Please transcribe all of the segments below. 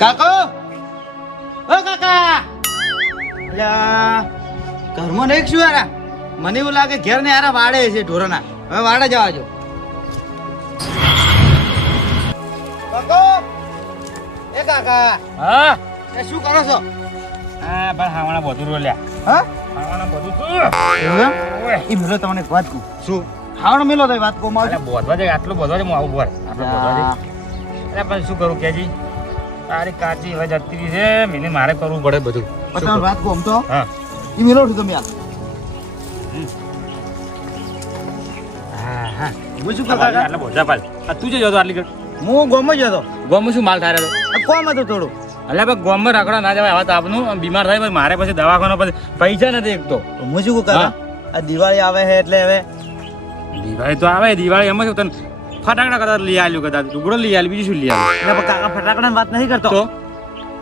કાકો ઓ કાકા અલ્યા ઘરમાં નહીં શું યાર મને એવું લાગે ઘેર ને યાર વાડે છે ઢોરના હવે વાડે જવા જો કાકો એ કાકા હા એ શું કરો છો હા બસ હાવાના બધું રોલ્યા હા હાવાના બધું એ મેલો તમને એક વાત કહું શું હાવણ મેલો તો વાત કહું અરે બોધવા જાય આટલું બોધવા જાય હું આવું ભર આટલું બોધવા જાય અરે પણ શું કરું કેજી તારી કાચી હવે જતી રહી છે મને મારે કરવું પડે બધું તમે વાત કહું આમ તો હા એ મેલો છું તમે યાર હા હા હું શું કાકા આટલા બોધા પાલ તું જે જતો આટલી કર હું ગોમ જ હતો ગોમમાં શું માલ થાય કોમ હતું થોડું એટલે ભાઈ ગોમમાં રખડા ના જવાય આવા તો આપનું બીમાર થાય પછી મારે પછી દવાખાનો પછી પૈસા નથી એક તો હું શું કહું કાકા આ દિવાળી આવે છે એટલે હવે દિવાળી તો આવે દિવાળી એમ જ તને ફટાકડા કદાચ લઈ આવ્યું કદાચ ટુકડો લઈ આવ્યું બીજું શું લઈ આવ્યું એટલે કાકા ફટાકડાની વાત નહીં કરતો તો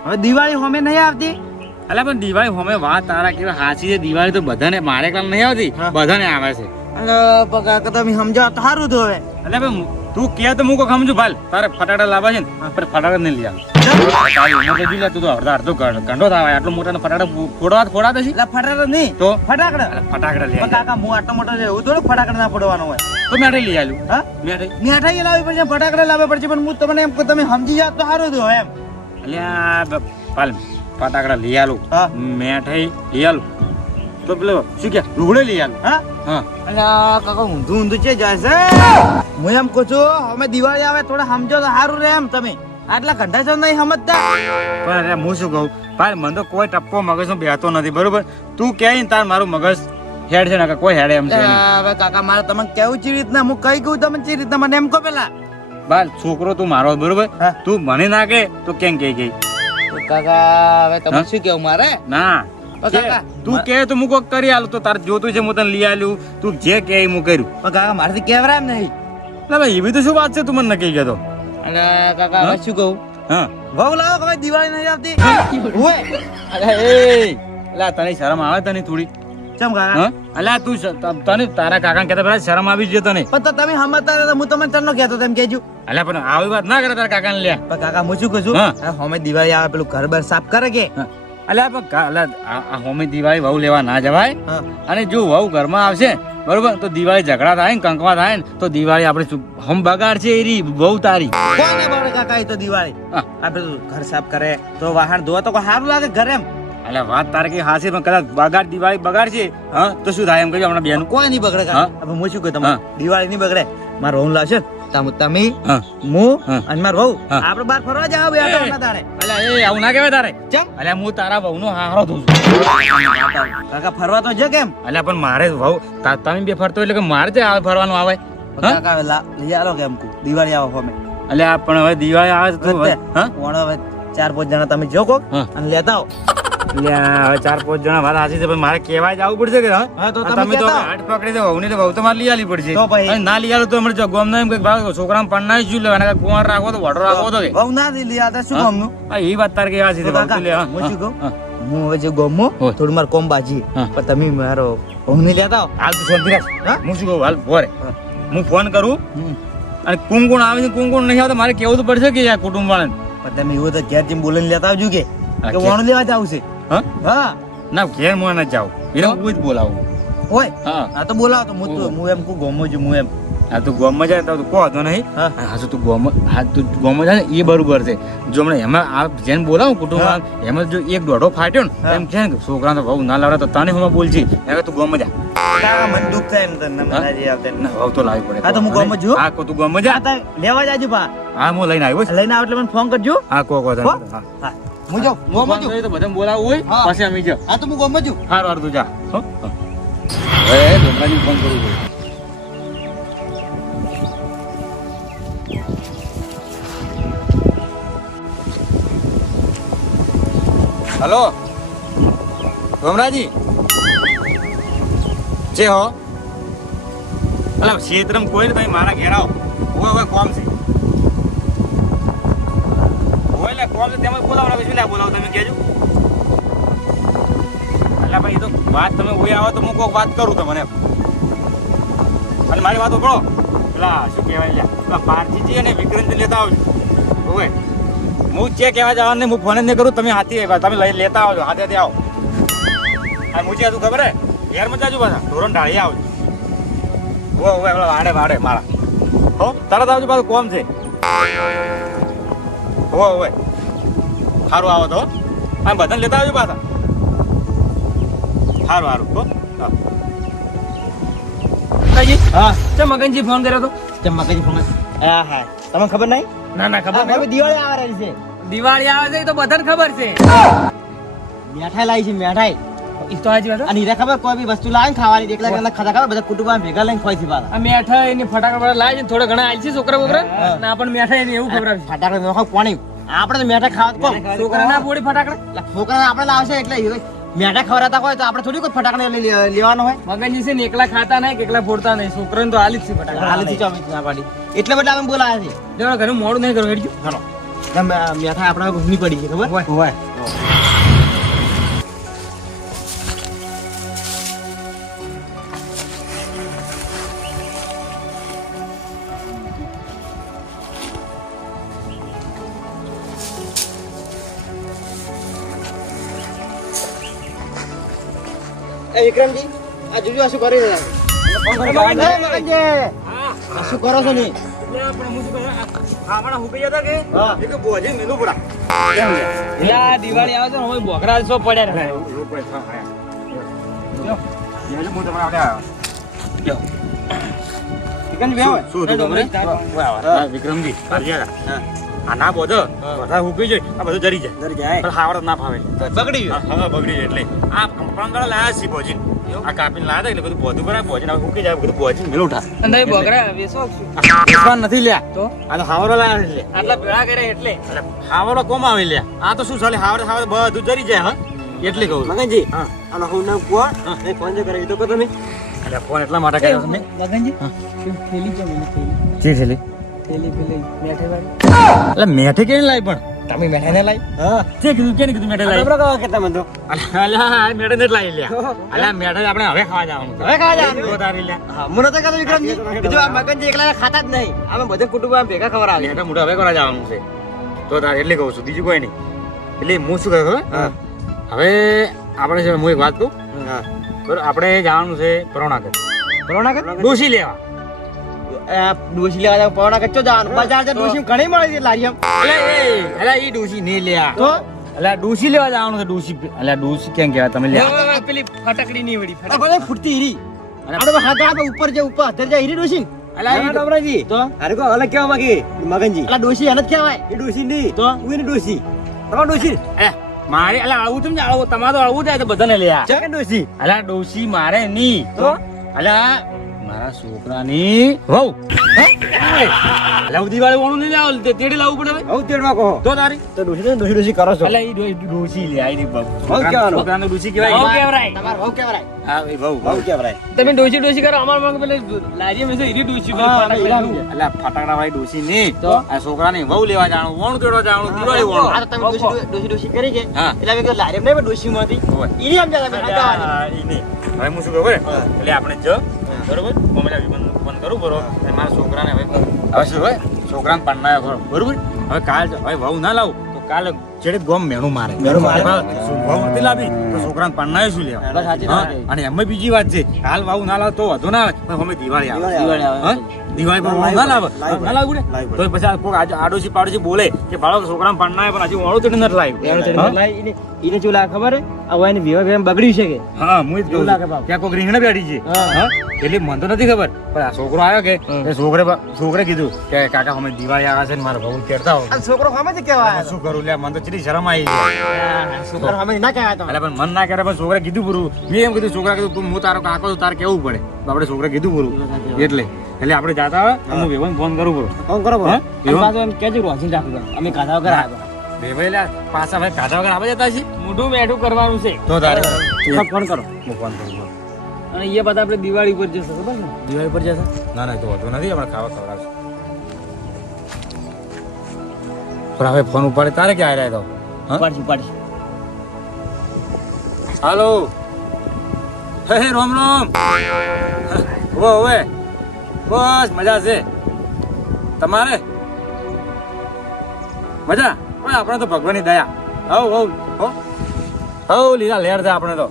હવે દિવાળી હોમે નહીં આવતી એટલે પણ દિવાળી હોમે વાત તારા કેવા હાચી છે દિવાળી તો બધાને મારે એકલા નહીં આવતી બધાને આવે છે અને કાકા તમે સમજાવ તો સારું તો હવે એટલે ભાઈ તું કે તો હું કોઈ સમજુ ભાલ તારે ફટાકડા લાવવા છે ને પણ ફટાકડા નહીં લઈ આવે તું તો અડધો ગંડો થાય આટલો મોટા ફટાકડા ફોડા છે એટલે ફટાકડા નહીં તો ફટાકડા ફટાકડા લઈ કાકા હું આટલો મોટો છે એવું થોડું ફટાકડા ના ફોડવાનો હોય તો મેઠાઈ લઈ આવ્યું હા મીઠાઈ લાવવી પડશે ફટાકડા લાવવા પડશે પણ હું તમને એમ કે તમે સમજી જાવ તો સારું તો એમ એટલે પાલ ફટાકડા લઈ આલું હા મેઠાઈ લઈ આલું તો પેલો શું કે લુગડે લઈ આલું હા હા એટલે કાકા ઊંધું ઊંધું છે જાય છે હું એમ કહું છું અમે દિવાળી આવે થોડા સમજો તો સારું રે એમ તમે આટલા ઘંટા છો નહીં સમજતા પણ અરે હું શું કહું ભાઈ મને તો કોઈ ટપ્પો મગજમાં બેહતો નથી બરોબર તું કે તાર મારું મગજ હેડ છે ને કોઈ હેડે એમ છે હવે કાકા મારે તમને કેવું ચી રીતના હું કઈ કહું તમે ચી રીતના મને એમ કહો પેલા બાલ છોકરો તું મારો બરોબર હા. તું મને ના કે તો કેમ કે કાકા હવે તમે શું કેવું મારે ના કાકા તું કે તો હું કોક કરી આલું તો તારે જોતું છે હું તને લઈ આલ્યું તું જે કે એ હું કર્યું કાકા મારાથી કેવરા એમ નહીં એટલે ભાઈ એવી તો શું વાત છે તું મને નક્કી કહેતો અને કાકા હવે શું કહું હા વહુ લાવો કે દિવાળી નહીં આવતી ઓય અરે એ એટલે તને શરમ આવે તને થોડી ચમ કાકા હા અલ્યા તું તને તારા કાકાને કહેતા પેલા શરમ આવી જ તને પણ તો તમે સમજતા હતા હું તમને ચન્નો કહેતો તેમ કહેજો અલ્યા પણ આવી વાત ના કરે તારા કાકાને લ્યા પણ કાકા હું શું કહું છું હા. હમે દિવાળી આવે પેલું ઘર બર સાફ કરે કે અલ્યા પણ આ હોમે દિવાળી વહુ લેવા ના જવાય હા. અને જો વહુ ઘરમાં આવશે બરોબર તો દિવાળી ઝઘડા થાય ને કંકવા થાય ને તો દિવાળી આપણે હમ બગાડ છે એરી બહુ તારી કોને બગડે કાકા એ તો દિવાળી હા. આ પેલું ઘર સાફ કરે તો વાહણ ધોવા તો કોઈ સારું લાગે ઘરે એમ એટલે વાત તારે કે હાસી પણ કદાચ બગાડ દિવાળી બગાડ છે હા તો શું થાય એમ કહ્યું હમણાં બેન કોઈ નહીં બગડે હા. કાકા હવે હું શું કહું તમે હા. દિવાળી નહીં બગડે મારો વહુ લાવશે તમે હા હું હા. અને મારો વહુ હા. આપણે બહાર ફરવા જાવ બે આટા તારે અલ્યા એ આવું ના કહેવાય તારે ચમ અલ્યા હું તારા વહુનો હારો થઉં છું કાકા ફરવા તો છે કેમ અલ્યા પણ મારે વહુ તમે બે ફરતો એટલે કે મારે જ ફરવાનું આવે કાકા હવે લઈ આલો કેમ કુ દિવાળી આવો હમે અલ્યા પણ હવે દિવાળી આવે તો તું હા કોણ હવે 4-5 જણા તમે જો કોક હા. અને લેતા આવો અલ્યા હવે 4-5 જણા વાત હાસી છે પણ મારે કહેવાય જ આવવું પડશે કે હા હા તો તમે તો કહેતા હાથ પકડી દો વહુને તો વહુ તો મારે લઈ આલી પડશે તો પછી? અને ના લઈ આલો તો હમણાં ગોમ ના એમ કે ભાઈ છોકરાને પણનાવી શું લેવાના કુંવાર રાખવો તો વડો રાખવો તો કે બહુ ના લઈ આતા શું કામનું હા એ વાત તારે કેવા છે તો કાકા હું શું કહું હું હવે જે ગોમો હોય. થોડું માર કોમ બાજી હા. પણ તમે મારો વહુને લેતા આવો હાલ તું શાંતિ રાખ હા? હું શું કહું હાલ ભોરે હા. હું ફોન કરું અને કુંકુણ આવે છે કુંકુણ નહીં આવે તો મારે કેવું તો પડશે કે યાર કુટુંબ વાળાને પણ તમે એવું તો ઘેર જેમ બોલીને લેતા આવજો કે હા, કે ઘેર. વાણું લેવા જાવ છે હા હા ના ઘેર હું ના જાઉં એને હું જ બોલાવું હોય હા હા તો બોલાવો તો હું એમ કહું ગોમો છું હું એમ હા તું ગોમમાં જાય તો તું કહો હતો નહીં હા. હા તું ગોમમાં જાય ને એ બરોબર છે જો હમણાં એમાં આ જેને બોલાવું કુટુંબ એમાં જો એક દોઢો ફાટ્યો ને હા. એમ છે ને કે છોકરા તો બહુ ના લાવડા તો તને હું બોલছি એમ તું ગોમમાં જા કાકા મને દુઃખ થાય એમ તને હા? મને જે આવતે ના હવે તો લાવી પડે હા, તો હું ગોમમાં છું. હા તું ગોમમાં જા હા લેવા જાજો પા હા હું લઈને આવ્યો છું. લઈને આવો એટલે મને ફોન કરજો હા કહો હો? હા હા હું જાઉં ગોમમાં છું તો બધા બોલાવું હોય હા. પછી અમે જાઓ હા તો હું ગોમમાં છું હારું હારું તું જા હો હા. હવે ડોમરાની ફોન કરવું પડે હલો ભમરાજી જે હો અલા ક્ષેત્રમ કોઈ ને તમે મારા ઘેર આવો હવે કોમ છે હોય એટલે કોમ છે તેમાં બોલાવો ને બોલાવો તમે કહેજો એટલે ભાઈ એ તો વાત તમે હોય આવો તો હું કોઈક વાત કરું તમને અને મારી વાત ઉપડો પેલા શું કહેવાય પેલા પારજીજી અને વિક્રમજી લેતા આવજો હોય હું જે કહેવા જવાનું નહીં, હું ફોન જ નહીં કરું. તમે હાથી આવ્યા, તમે લઈ લેતા આવજો, હાથે હાથે આવો. અને હું તું ખબર હે ઘેર માં જાજુ પાછા ધોરણ ઢાળી આવજો. ઓ વાડે વાડે મારા હો તરત આવજો, પાછું કોમ છે. ઓવે સારું આવો તો આ બધાને લેતા આવજો પાછા. સારું સારું હો. હા ચમ મગનજી ફોન કર્યો તો? તે મગજ ફોન હા હા તમને ખબર નહીં? ના ખબર હવે દિવાળી આવે રહી છે. દિવાળી આવે છે એ તો બધાને ખબર છે. મીઠાઈ લાવી છે મીઠાઈ. ઈ તો હાજી વાત હો. અને હીરા ખબર કોઈ બી વસ્તુ લાવે ને ખાવાની એકલા એકલા ખાતા ખાવા બધા કુટુંબ ભેગા લઈને ખવાય છે પાછા. આ મેઠાઈ ને ફટાકડા બધા લાવે છે ને થોડા ઘણા આલ છે છોકરા બોકરા ના પણ મેઠાઈ ને એવું ખબર છે. ફટાકડા નો ખાવ પાણી આપણે તો મીઠાઈ ખાવા કોમ છોકરા ના પોડી ફટાકડા છોકરા આપણે લાવશે એટલે મીઠાઈ ખવડાવતા હોય તો આપણે થોડી કોઈ ફટાકડા લેવાનો હોય. મગનજી છે ને એકલા ખાતા નહીં કે એકલા ફોડતા નહીં, છોકરાને તો હાલી જ છે ફટાકડા. હાલેથી ચોમીસ ના પાડી એટલે બધા અમે બોલાયા છે. લેવા ઘરે મોડું નહીં કરવું હેડજો. ચાલો મીઠાઈ આપણા ઘરની પડી છે ખબર હોય. વિક્રમજી આ જોજો આ શું કરી રહ્યા છે? આ શું કરો છો ને? ખાવાના હુકી જતા કે હા. એ તો બોજી મેલું પડા. એટલે આ દિવાળી આવે છે ને હવે બોકરા સો પડ્યા રહે. વિક્રમજી આ ના બોધો બધા હુકી જાય, આ બધું જરી જાય પણ ખાવડ ના ફાવે. બગડી ગયું. હા બગડી જાય એટલે આ કંપણ લાયા છે ભોજીન. આ કાપીને લાયા એટલે બધું બોધું કરાય ભોજીન હવે હુકી જાય બધું ભોજીન મેલું ઉઠા. અને તમે બોકરા વેચો શું? વિશ્વાસ નથી લ્યા તો આ તો હાવરો લાયા છે લ્યા. આટલા ભેળા કરે એટલે એટલે હાવરો કોમ આવે લ્યા. આ તો શું ચાલે હાવરે હાવરે બધું જરી જાય. હા એટલે કહું છું. મગનજી હા. આનો હું નામ કુવા એ ફોન જે કરાવી તો તમે એટલે ફોન એટલા માટે કર્યો તમે. મગનજી થેલી છે મને થેલી જી છેલી થેલી પેલી મેઠાઈ વાળી. એટલે મેઠી કેવી લાવી પણ તમે મેઠાઈ ને લાવી? હા તે કીધું કેને કીધું મેઠી લાવી? બરાબર કહો કે તમે તો અલ્યા મેઠી નથી લાવી લ્યા. અલ્યા મેઠી આપણે હવે ખાવા જવાનું છે. હવે ખાવા જવાનું? વધારે લ્યા. હા મને તો કહેતો વિક્રમજી બીજું આ મગનજી એકલા ખાતા જ નહીં અમે બધે કુટુંબ આમ ભેગા ખબર આવે મેઠા મોઢા હવે કરવા જવાનું છે. તો તારે એટલે કહું છું બીજું કોઈ નહીં. એટલે હું શું કહ્યું હા. હવે આપણે છે હું એક વાત કહું હા બરોબર આપણે જવાનું છે પરોણાગઢ પરોણા કર ડોસી લેવા. ડોસી લેવા જાવ પરોણા કચ્ચો જવાનું બજાર જે ડોસી ઘણી મળે છે લારી આમ અલ્યા ઈ ડોસી નહીં લ્યા. તો અલ્યા ડોસી લેવા જવાનું છે ડોસી. અલ્યા ડોસી કેમ કહેવાય તમે લ્યા? પેલી ફટાકડી નહીં વળી આ ભલે ફૂટતી હીરી આપણે હાથે આપણે ઉપર જે ઉપર હાથે જે હીરી ડોસી અલ્યા ઈ ડમરાજી તો અરે કો અલગ કેવા માંગે મગનજી અલા ડોસી એને જ કહેવાય એ ડોસી નહીં તો ઉઈને ડોસી તમાર ડોસી મારે અલ્યા આવું તમે આવું તમારે તો આવું થાય તો બધાને લ્યા. છે ડોસી અલ્યા ડોસી મારે નહીં તો અલ્યા મારા છોકરાની વહુ. અલ્યા દિવાળી વાળું નહીં લાવ તેડી લાવવું પડે હવે. હવ તેડવા કહો તો તારી તો ડોસી કરો છો અલ્યા ઈ ડોસી લે આઈ વહુ કહેવાનું. છોકરાને ડોસી વહુ કહેવાય. કહેવાય. તમાર હવ કેવરાય હા એ વહુ હવ કેવરાય તમે ડોસી ડોસી કરો અમાર માં પેલે લારીએ મેં હીરી ડોસી પેલી હા, ફટાકડી હીરા. લાવી. અલ્યા ફટાકડા વાળી ડોસી નહીં તો? આ છોકરાની વહુ લેવા જાણું વોણ તેડવા જાણું દિવાળી વોણ. આ તો તમે ડોસી કરી છે હા. એટલે અમે કહ્યું લારી નહીં ડોસી માંથી હોય. ઈરી આમ જતા બેઠા અલ્યા, ઈ નહીં. હવે હું શું કહું ખબર? હા. એટલે આપણે જ બરોબર કોમેલા વિમાન ફોન કરું બરોબર અને મારા છોકરાને હવે શું હોય છોકરાને પાડનાયો ખરો બરોબર હવે કાલ હવે વહુ ના લાવું તો કાલે છેડે ગોમ મેણું મારે મેણું મારે. વહુ નથી લાવી તો છોકરાને પાડનાયો શું લેવા? બસ સાચી હા, વાત છે. અને એમાં બીજી વાત છે હાલ વહુ ના લાવ તો વધુ ના આવે પણ અમે દિવાળી આવે દિવાળી આવે. હા? દિવાળી પર વહુ ના લાવે લાવી ના લાવું ને લાવી તો પછી આ કોક આડોશી પાડોશી બોલે કે ભાડો છોકરાને પાડનાયો પણ હજી વાળું તેડી નથી લાવ્યું હા? ઈને શું લાગે ખબર હે આ વાયને વિવાહ બગડ્યું છે કે હા હું જ કહું એવું લાગે છું. બાપ. ત્યાં કોઈક રીંગણે બેઠી છે હા. હા? એટલે મને તો નથી ખબર પણ આ છોકરો આવ્યો કે એ છોકરે કીધું કે કાકા અમે દિવાળી આવે છે ને મારા બહુ કેરતા હો આ છોકરો સામે જ કહેવાય શું કરું લે મને તો ચીલી શરમ આવી ગઈ. છોકરો સામે ના કહેવાય તો અરે પણ મન ના કરે પણ છોકરા કીધું પૂરું મેં એમ કીધું છોકરા કીધું તું હું તારો કાકો છું તારે કેવું પડે તો આપણે છોકરા કીધું પૂરું એટલે આપણે જાતા હોય તો હું વેવાઈને ફોન કરું પૂરું ફોન કરો હા? અને પાછું એમ કહેજો રોજી રાખું અમે કાઢા વગર આવ્યા વેવાઈ લે પાછા ભાઈ કાઢા વગર આવે જતા છે મોઢું મેઠું કરવાનું છે તો તારે ફોન કરો હું ફોન કરું અને એ બધા આપણે દિવાળી પર જશે ખબર છે? દિવાળી પર જશે ના ના તો વાંધો નથી આપણે ખાવા ખવડાવશું પણ હવે ફોન ઉપાડે તારે ક્યાં આવ્યા તો હા? ઉપાડશું હાલો હે રોમ રોમ ઓ ઓવે બસ મજા છે તમારે મજા પણ આપણે તો ભગવાનની દયા. હવ લીલા લહેર છે આપણે તો.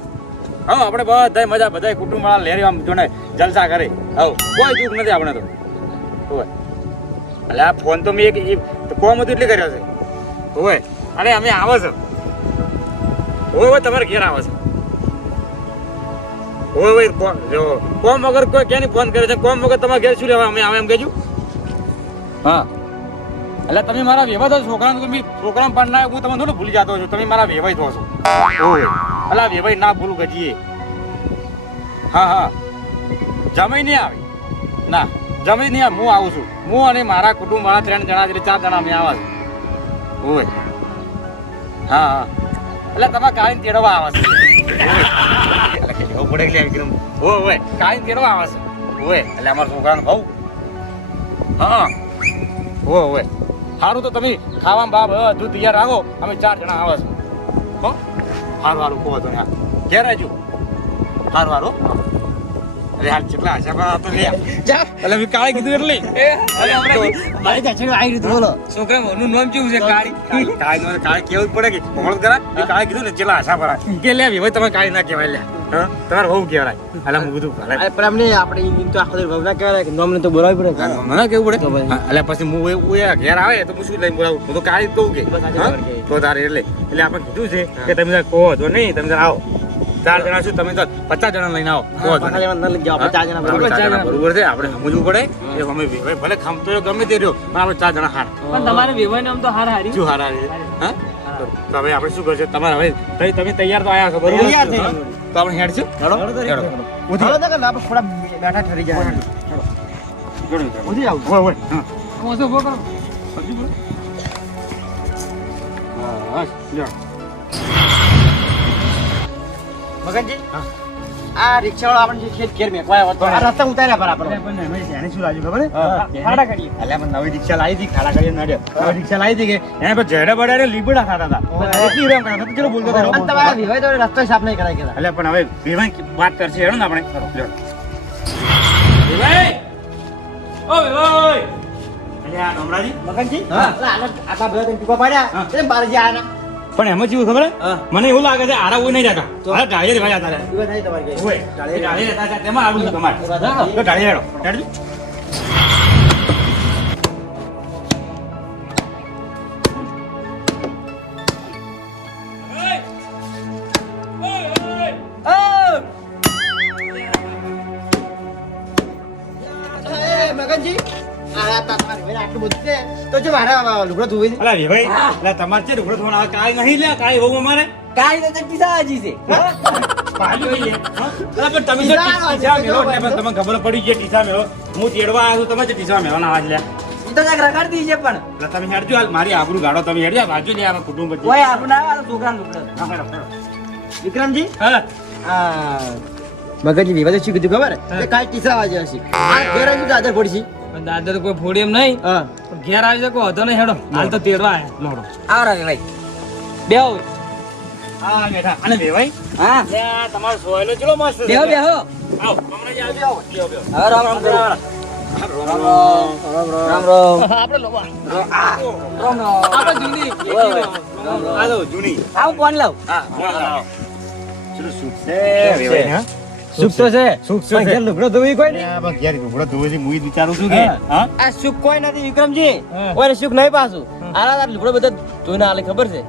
આપણે બધાય મજા, બધાય કુટુંબ વાળા લહેરી આમ જોને જલસા કરે. કોઈ દુઃખ નથી આપણે તો. હોય એટલે આ ફોન તો મેં એક કોમ હતું એટલે કર્યો છે. હોય અરે અમે આવે છે. હોય તમારે ઘેર આવે છે. હોય કોમ વગર કોઈ ક્યાંની ફોન કરે છે? કોમ વગર તમારે ઘેર શું લેવા? અમે આવે એમ કહેજો. હા એટલે તમે મારા વેવા છો છોકરાને. તમે છોકરા પણ ના, હું તમને થોડું ભૂલી જતો છું. તમે મારા વેવાઈ થો છો. એટલે વેવાઈ ના ભૂલું ગજીએ. હા જમાઈ નહીં આવી ના, જમી નહીં આવે. હું આવું છું. હું અને મારા કુટુંબ વાળા 3 જણા એટલે 4 જણા અમે આવા છે. હોય હા એટલે તમે કાળીને તેડવા આવે છે. એવું પડે વિક્રમ. હોય કાળીને તેડવા આવે છે. હોય એટલે અમારા છોકરાને બહુ હા હોય સારું. તો તમે ખાવા બાપ બધું તૈયાર રાખો. અમે 4 જણા આવે છે. હો સારું કહો તો ઘેર આવજો. સારું અરે હાલ કેટલા આશા તો લે એટલે મેં કાળી કીધું એટલે છોકરા મોનું નામ કેવું છે? કાળી કેવું પડે કે કોણ કરા કાળી કીધું ને જેટલા આશા ભરાય કે લે ભાઈ તમે કાળી ના કહેવાય લે. તમારે બહુ કહેવાય એટલે હું બધું ભલે આપણે તો આખો વહુ ના કહેવાય કે નામને તો બોલાવવી પડે. મને કેવું પડે એટલે પછી હું ઘેર આવે તો હું શું લઈને બોલાવું? હું તો કાળી જ કહું કે તો તારે એટલે આપણે કીધું છે કે તમે કહો તો નહીં. તમે આવો 4 જણા છું. તમે તો 50 જણા લઈને આવો. બરોબર છે. આપણે સમજવું પડે. અમે ભલે ખમતો ગમે તે રહ્યો પણ આપણે 4 જણા હાર. પણ તમારે વેવાઈ નામ તો હાર હારી. શું હારા છે? હા તો હવે આપણે શું કરશે? તમારે હવે તમે તૈયાર તો આયા છો બરોબર? તો આપણે હેડ છે. થોડા બેઠા ઠરી જાય. ઉધી આવું. હોય હા ઓછો ઉભો કરો. હા જા મગનજી આ રિક્ષા વાળો આપણે જે ખેર મેકવાયા હતો આ રસ્તા ઉતાર્યા પર આપણે એને શું લાગ્યું ખબર? ખાડા કરીએ. એટલે પણ નવી રિક્ષા લાવી હતી. ખાડા કરી નડ્યો. નવી રિક્ષા લાવી હતી કે એને પર જેડે બડાડે લીબડા ખાતા હતા. એટલી રેમ કરતા કેટલો બોલતો હતો. અને તમારા વિવાહ તો રસ્તો સાફ નહીં કરાય કે એટલે પણ હવે વિવાહ વાત કરશે હેડો ને આપણે. વિવાહ ઓ વિવાહ એટલે આ નમરાજી મગનજી આટલા બધા ટૂંકા પાડ્યા એટલે બારજી આના પણ એમાં જેવું ખબર મને એવું લાગે છે આરા કોઈ નહીં જતા. અરે ઢાળી ભાઈ જતા રહ્યા. વિવાહ થાય તમારે કે ઓય ઢાળી રહેતા હતા તેમાં આવું તમારે તો ઢાળી હેડો ઢાળી. મગનજી આ તમારે ભાઈ આટલું બધું છે તો જે મારા લુગડા ધોઈ દે. અલા ભાઈ એટલે તમારે છે ઢોકળો થવાનો આવે કાઈ નહીં લે કાઈ હોવું અમારે કાઈ તો ચક્કી હજી છે પાડ્યું નહીં અલા પણ તમે જો ટીચા મેલો એટલે તમને ખબર પડી છે ટીચા મેલો. હું તેડવા આવ્યો છું. તમે જે ટીચા મેળવાના આવાજ લે તો કાક રખડ દી છે પણ એટલે તમે હેડજો હાલ મારી આબરૂ ગાડો. તમે હેડજો વાંચો ને આ કુટુંબ બધી. ઓય આપના આ છોકરાનો લુગડા વિક્રમજી હા આ મગનજી વિવાદ શું કીધું ખબર કે કાલ ટીસા વાજે હશે આ ઘેર શું દાદર પડી પણ દાદા તો કોઈ ફોડી એમ નહીં. હા પણ ઘેર આવી શકો હતો નહીં. હેડો હાલ તો તેડવા આયા. મોડો આવ રે ભાઈ બેહો હા બેઠા અને વેવાઈ હા લે તમારો સોયલો ચલો મસ્ત છે. બેહો બેહો આવો હમણાં જ આવજો. બેહો બેહો. હા રામ રામ કરો રામ રામ આપણે લોવા રામ આપણે જૂની હાલો જૂની આવ ફોન લાવ હા બોલો ચલો સુખ છે વેવાઈ હા સુખ તો છે સુખ છે. પણ ઘેર લુગડો ધોઈ કોઈ નહીં આ બસ ઘેર ઘોડો ધોવે છે. હું ઈ જ વિચારું છું કે હા આ સુખ કોઈ નથી વિક્રમજી હા. ઓય સુખ નહીં પાછું આના લુગડો બધા ધોઈને આલે ખબર છે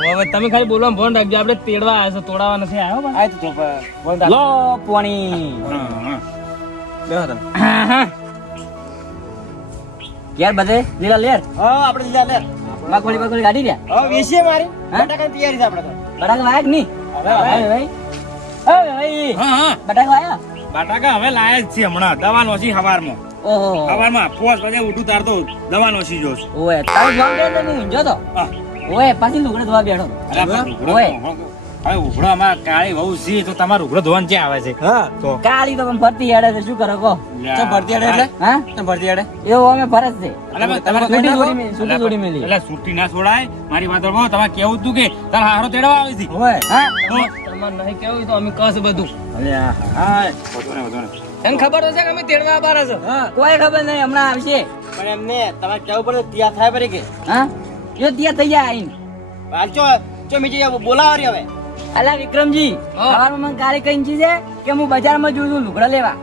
હવે તમે ખાલી બોલવા ફોન રાખજો. આપણે તેડવા આવ્યા છે, તોડાવા નથી આવ્યો. આ તો લો પાણી હા બેહો તમે ઘેર બધે લીલા લેર હા આપણે લીલા લેર મગફળી ગાડી રહ્યા હા વેચીએ મારી બટાકાની તૈયારી છે આપણે તો બટાકા લાયક નહીં હવે ભાઈ ભાઈ હા બટાકા લાયા બટાકા હવે લાયા જ છે હમણાં. દવા નોસી હવારમાં ઓહો હવારમાં 5 વાગે ઉઠું તાર તો દવા નોસી જોશ. ઓય તારે જોન દે નહીં જો તો હા ઓય પાછી લુગડે ધોવા બેઠો અરે પણ ઉઘડો ઓય. હવે ઉઘડો અમાર કાળી વહુ છે તો તમારું ઉઘડો ધોવાનું ક્યાં આવે છે? હા તો કાળી તો પણ ફરતી હેડે છે શું કરો કો ચમ ભરતી હેડે એટલે? હા ચમ ભરતી હેડે? એવું અમે ફરજ છે અલા પણ તમારે છૂટી કોઈ જોડી છૂટી જોડી મેલી એટલે છૂટી ના છોડાય. મારી વાત સાંભળો. તમારે કેવું તું કે તાર હારો તેડવા આવી હતી. ઓય હા તમારે નહીં કેવું તો અમે કસ બધું. અલ્યા હા વધુ ને એને ખબર તો છે કે અમે તેડવા બાર છે. કોઈ ખબર નહીં હમણાં આવશે પણ એમને તમારે કેવું પડે ત્યાં થાય પડી કે હા જો ત્યાં થઈ જાય આઈને. હાલ ચો મીજી બોલાવો રે હવે. અલા વિક્રમજી, સવારમાં મને કાલે કઈ છે કે હું બજારમાં જોઉં છું લુગડા લેવા,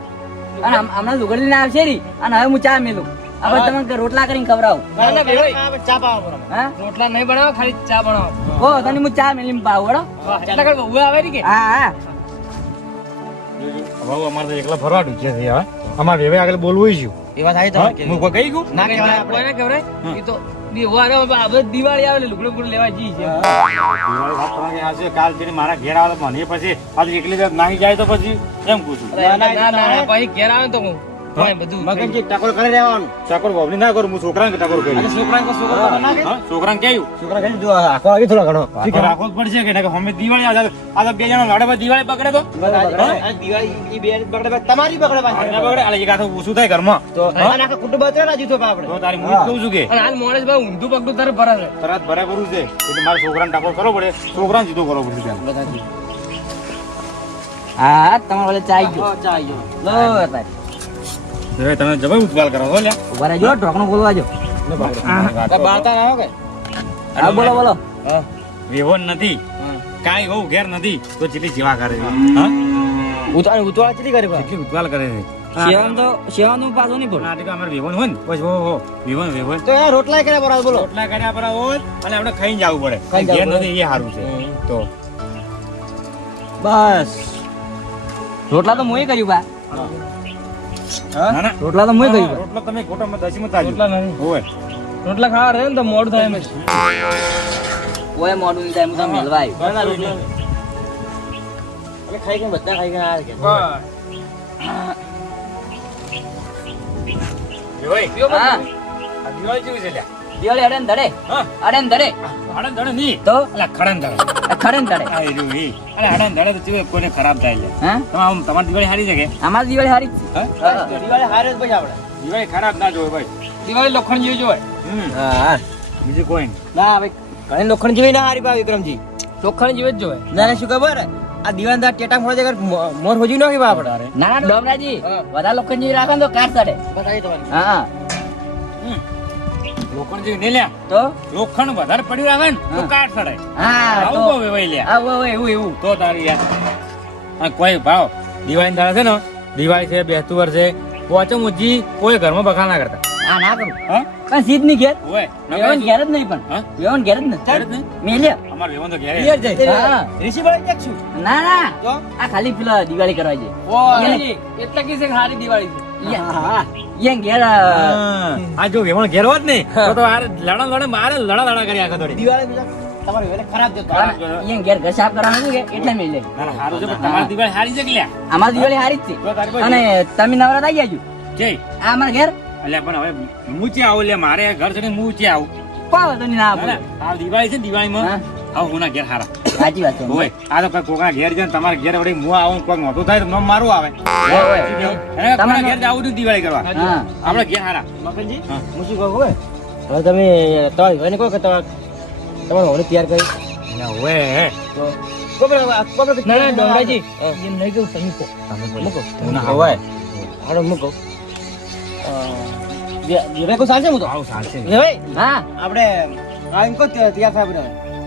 અને હમણાં લુગડા લઈને આવશે રી, અને હવે હું ચા મેલું. હવે તમને રોટલા કરીને ખવડાવું. ના, ના, ભાઈ, ચા પાવો બરાબર. હા રોટલા નહીં બનાવો, ખાલી ચા બનાવો. ઓ તને હું ચા મેલીને પાવું બરો. એટલા કઈ બહુ આવે ને કે હા હા હવે અમારે તો એકલા ફરવા ઢૂંઢ્યા છે હવે. અમારે વેવે આગળ બોલવું જ એ વાત આવી હા? તમારે હું કોઈ કહી ગયું ના કહેવાય આપણે. કોઈને ખવડાય? એ તો દિવાળી આવે એટલે લુગડું બુગડું લેવા જઈએ છીએ. દિવાળી વાત તમારી હાચી છે. કાલ પેલી મારા ઘેર આવે તો મને પછી પાછી એકલી તો નાહી જાય તો પછી એમ પૂછું ના, ના, ના, પછી ઘેર આવે ને તો હું કોઈ બધું મગનજી ટકોર કરી રહેવાનું. ચાકોર બાબલી ના કરું, હું છોકરાને ટકોર અને કરી છોકરાને કોઈ છોકરો તો ના કે? છોકરાને કેવું છોકરા કઈ જો આખો આવી થોડો ઘણો. રાખવો જ પડશે કે અમે દિવાળી આ તો બે જણા લડે પછી દિવાળી પકડે તો આ દિવાળી ઈ બે બગડે બાદ તમારી બગડે પાછી. ના બગડે. અલા એક હાથે ઊંચું થાય ઘરમાં તો અને આખા કુટુંબ અત્યારે રાજી થયો આપણે. તો તારી હું જ કહું છું કે અને હાલ મોણસ ભાઈ ઊંધું પગલું તારે ભરે છે. તરત ભરે કરવું છે એટલે મારે છોકરાને ટકોર કરવો પડે, છોકરાને સીધો કરવો પડશે પહેલા. હા હા તમારે ઓલે ચા આવી ગયો. ચા આવી ગયો. લો તારે હવે તમે જબર ઉત્પાલ કરો છો લ્યા. ઉભા રહેજો, ઢોકણું બોલવા જો. બાળતા ના હો કે? હા બોલો બોલો. વેવન નથી કાંઈ હોઉં ઘેર નથી તો જેટલી જેવા કરે છે હા ઉતવાળ ચેલી કરી બા? કેટલી ઉત્પાલ કરે છે. શેવાનું પાછું નહીં બોલ. ના એટલે અમારે વેવન હોય ને પછી હો વેવન તો યાર રોટલા કર્યા બરાબર બોલો. રોટલા કર્યા પર હોય અને આપણે ખાઈને જવું પડે. ખાઈને જવું ઘેર પડે. નથી એ સારું છે તો બસ રોટલા તો મોય કર્યું બા. ના ના રોટલા તો મોય કર્યું. રોટલો તમે ખોટામાં દસીમાં તાજો રોટલા નહીં. હોય રોટલા ખાવા રહે ને તો મોડું થાય એમ જ. ઓય મોડું ની ટાઈમ તો મેલવા આવ્યું. બરાબર રોટલા. અમે ખાઈ ગਏ બધા ખાઈ ગયા આ કે. વેવાઈ હા આ દિવાળી કેવી છે લ્યા? દિવાળી અડે ને ધડે. હા અડે ને ધડે આડન ધડે નહીં તો અલા ખડન ધડે ખડે ને ધડે. આ રહ્યું ઈ અરે આડન ધડે તો ચેવું કોઈને ખરાબ થાય લે હા તમારી દિવાળી સારી છે કે અમારી દિવાળી હારી જ છે. હા? હા. દિવાળી હારે જ પછી આપણે. દિવાળી ખરાબ ના જોવે ભાઈ. દિવાળી લોખંડ જેવી જોવાય. હા બીજું કોઈ નહીં. ના ભાઈ ઘણી લોખંડ જેવી ના હારી પા વિક્રમજી. લોખંડ જેવી જ જોવાય. ના શું ખબર આ દિવાળીદાર ટેટા ફોડે છે મોર હોજી નો કે બા આપણે. ના ના ડોમરાજી બધા લોકો જેવી રાખો ને તો કાઢ ચડે. બતાવી તમારી. હા લોખંડ જેવી નહીં લ્યા. તો લોખંડ વધારે પડ્યું રાખે ને તો હા. કાટ ચડે. હા આવું તો બહુ વેવાઈ લ્યા. આવું એવું એવું. તો તારી યાર આ કોઈ ભાવ દિવાળી દાડા છે ને દિવાળી છે બેસતું વર્ષ છે પોચમ ઉજી કોઈ ઘરમાં બખા ના કરતા આ ના કરું હા પણ સીધ ની ઘેર ઓય વેવન ઘેર જ નહીં પણ હા? વેવન ઘેર જ ઘેર જ નહીં નહીં? મેલ્યા અમાર વેવન તો ઘેરે પિયર જાય. હા. ઋષિ ભાઈ ક્યાંક છું? ના ના તો? આ ખાલી પેલા દિવાળી કરવા છે દિવાળી. એટલે કે છે કે હારી દિવાળી છે. હા ઈ ઘેર આ જો વેવણ ઘેર હોત ને તો આ લડા મારે લડા કરી આખા દોડી દિવાળી બીજા તમારે વેલે ખરાબ જતો. ઈ ઘેર ઘર સાફ કરવાનું છે કે એટલે મેલે ના સારું છે પણ તમારી દિવાળી હારી છે કે લ્યા અમારી દિવાળી હારી જ તો તારી છે પાસે અને તમે નવરા થઈ ગયા છો જય આ અમારા ઘેર અલ્યા પણ હવે હું ચે આવું લે મારે ઘર છે ને હું ચે આવું પાવ તો ના ના, બોલે. ના, આ દિવાળી છે ને દિવાળીમાં હા. આવું હું ના ઘેર હારા સાચી વાત છે હોય આ તો કોઈ કોકના ઘેર જાય ને તમારા ઘેર વળી હું આવું કોઈ નહોતું થાય તો નામ મારું આવે હોય, હોય. એને કોકના ઘેર જવું હતું દિવાળી કરવા હા આપણે ઘેર હારા મકનજી હા. હું શું કહું ખબર? હવે તમે તમારી ભાઈને કહો કે તમારે હોળી તૈયાર કરી ના હોય હે તો કોબરા ના ના ડોમરાજી એમ નહીં કહું તમે કહો. મૂકો હું ના હોય હાલો મૂકો વેવાઈ કો સાચે હું તો આવું સાચે વેવાઈ હા આપણે આવીને કહો તૈયાર થાય આપણે.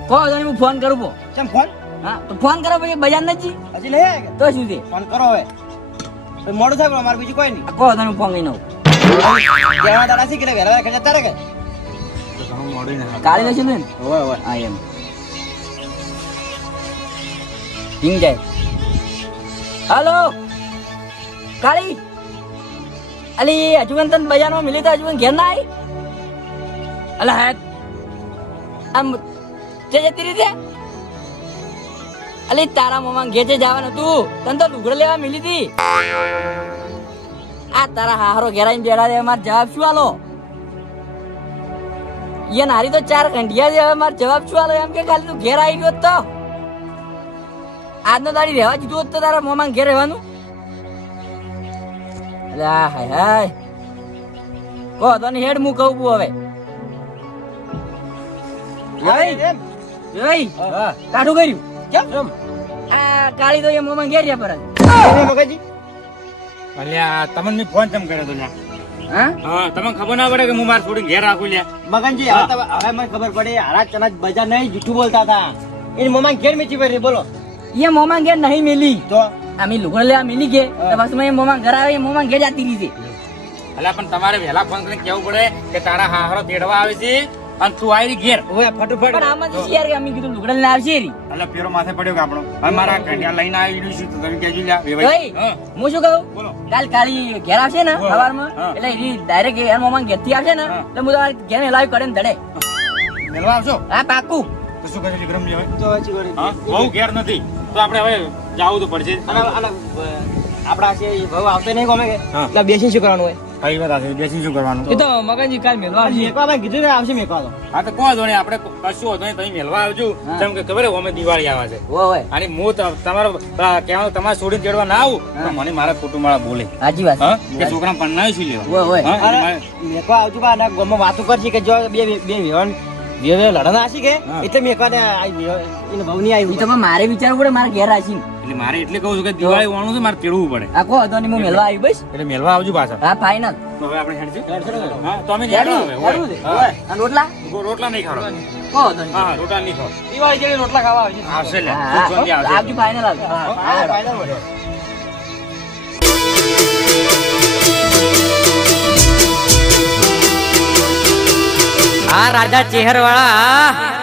કહો તો હું ફોન કરું પો કેમ ફોન હા તો ફોન કરો પછી બજાર નથી હજી નહીં આવે કે? તો શું છે ફોન કરો હવે પછી મોડું થાય પણ અમારે બીજું કોઈ નહીં. કહો તો હું ફોન કરીને આવું કહેવા દાડા શીખી લે વહેલા વહેલા જતા રહે કે તો તમે મોડું ના કાળી લેશું ને હોય હોય હા એમ હિંગ જાય હાલો કાળી અલી હજુ પણ તને બજારમાં મિલી તો હજુ પણ ઘેર ના આવી અલા હે આમ તે જતી રીતે અલી તારા મોમાં ઘેર જે જવાનું હતું તને તો લુગડો લેવા મિલી હતી આ તારા હારો ઘેર આવીને બેડા દે માર જવાબ શું આલો ये नारी तो 4 घंटिया से હવે માર જવાબ શું આલો એમ કે ખાલી તું ઘેર આવી ગયો તો આજનો દાડી રહેવા દીધું હોત તો તારા મોમાં ઘેર રહેવાનું અલા હાય હાય કહો તો ની હેડ હું કહું હવે એમ? ભાઈ હા કાઢું કર્યું કેમ આ કાળી તો એ મોમાં ઘેર રહ્યા પર મગનજી અલ્યા તમને મેં ફોન કેમ કર્યો તો લ્યા હા હા તમને ખબર ના પડે કે હું મારે છોડીને ઘેર રાખું લ્યા મગનજી હવે મને ખબર પડી હારા ચના બજાર નહીં જૂઠું બોલતા હતા એની મમ્મા ઘેર મેચી પડી બોલો એ મોમાં ઘેર નહીં મિલી તો અમે લુગડા લેવા મિલી ગયે તો પાછું મેં મોમાં ઘર આવે એ મોમાં ઘેર જતી રહી છે અલા પણ તમારે વહેલા ફોન કરીને કેવું પડે કે તારા હાહરો તેડવા આવે છે અને તું આવી ઘેર હવે ફટાફટ પણ આમાં તો યાર કે અમે કીધું લુગડા લઈને આવશે રી એટલે પેરો માથે પડ્યો કે આપણો હવે મારા ઘડિયા લઈને આવી છું તો તમે કહેજો લ્યા ઓય, વેવાઈ હા હું શું કહું બોલો કાલ કાળી ઘેર આવશે ને હા. સવારમાં હા. એટલે એ ડાયરેક્ટ એર મોમાં ઘેર થી આવશે ને હા. એટલે હું તમારે ઘેર લાવી કરે ને ધડે મેળવા આવશો હા પાકું તો શું કહે વિક્રમજી હવે તો હજી વળી. હા બહુ ઘેર નથી તો આપણે હવે જાવું તો પડશે આપડા છે એ ભાવ આવતો નહીં ગમે કે હા. એટલે બેસી શું કરવાનું હોય કઈ વાત આવશે બેસી શું કરવાનું એ તો મગનજી કાલ મેળવા આવશે. મેકવા મેં કીધું ને આવશે મેકવા તો હા તો કોણ જોડે આપણે કશું હોતું નહીં તમે મેળવા આવજો હા. જેમ કે ખબર હે અમે દિવાળી આવે છે ઓ હોય અને હું તમારો કહેવાનું તમારે છોડીને તેડવા ના આવું તો મને મારા કુટુંબ વાળા બોલે સાચી વાત હા કે છોકરા પરણાવ્યું શું લેવા ઓય ઓય હા, અને અરે, મારે- મેકવા આવજો બા ના ગામમાં વાતો કરશે કે જો બે બે વિવાન વિવે લડના હશે કે હા. એટલે મેકવા ને એને ભાવ નહીં ઈ આવ્યું તો પણ મારે વિચારવું પડે મારે ઘેર આવીને એટલે મારે એટલે કહું છું કે દિવાળી વાળું છે મારે તેડવું પડે આ કહો તો હું મેળવા આવી બસ એટલે મેળવા આવજો પાછા હા ફાઈનલ તો હવે આપણે હેડશું હા તો અમે હેડો હવે હોય. હા. અને રોટલા રોટલા નહીં ખાવા કહો તો હા રોટલા નહીં ખાવા દિવાળી જેવી રોટલા ખાવા આવશે. આવશે લે હા, સુખ શાંતિ આવશે આવજો ફાઈનલ આવજો હા, ફાયદા મળે. આ રાજા ચેહર વાળા